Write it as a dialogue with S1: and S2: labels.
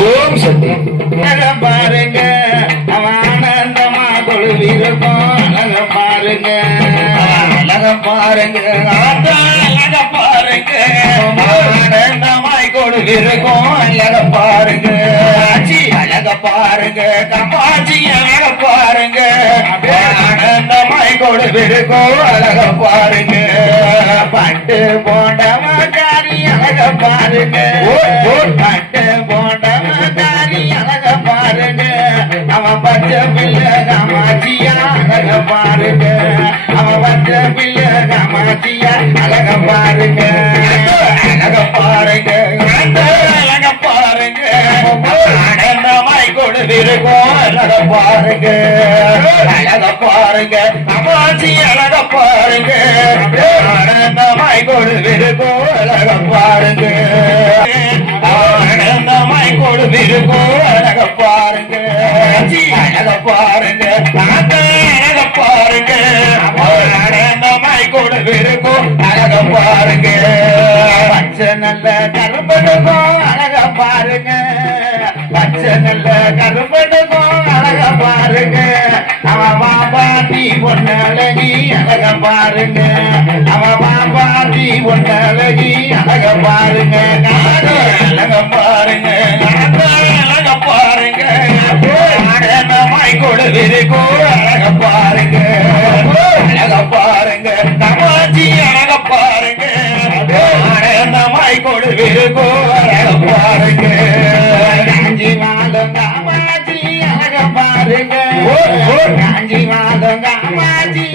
S1: ஓம் சக்தி
S2: பாருங்க. அவன் ஆனந்தமா கொழுவிருக்கும் பாருங்க.
S1: பாருங்க ஆனந்தமாய் கொடுவிருக்கும் அழக பாருங்க ஆச்சி அழக பாருங்க கம்மாச்சி அழக பாருங்க ஆனந்தமாய் கொடுவிருக்கும் அழக பாருங்க பட்டு போண்டவக்காரி அழக பாருங்க பட்டு போண்டவக்காரி அழக பாருங்க அவன் பச்சை பிள்ளை காமாட்சியா அழக பாருங்க அவன் பச்சை பிள்ளை காமாட்சியா அழக பாருங்க. ஆனந்தமாய் கொடுவிருக்கும் அழக பாருங்க அழக பாருங்க அம்மாச்சி அழக பாருங்க ஆனந்தமாய் கொடுவிருக்கும் அழக பாருங்க ஆனந்தமாய் கொடுவிருக்கும் அழக பாருங்க அழக பாருங்க நாங்க அழக பாருங்க ஆனந்தமாய் கொடுவிருக்கும் அழக பாருங்க. பாருங்க. அவன் பாப்பாட்டி பொன்னழகி அழக பாருங்க. அழக பாருங்க. அழக பாருங்க. ஆனந்தமாய் கொடுவிருக்கோ அழக பாருங்க. அழக பாருங்க. தமாச்சி அழக பாருங்க. ஆனந்தமாய் கொடுவிருக்கோ அழக பாருங்க. காஞ்சி மாதம் காமாட்சி அழக பாருங்க. காஞ்சி மாதம் காமாட்சி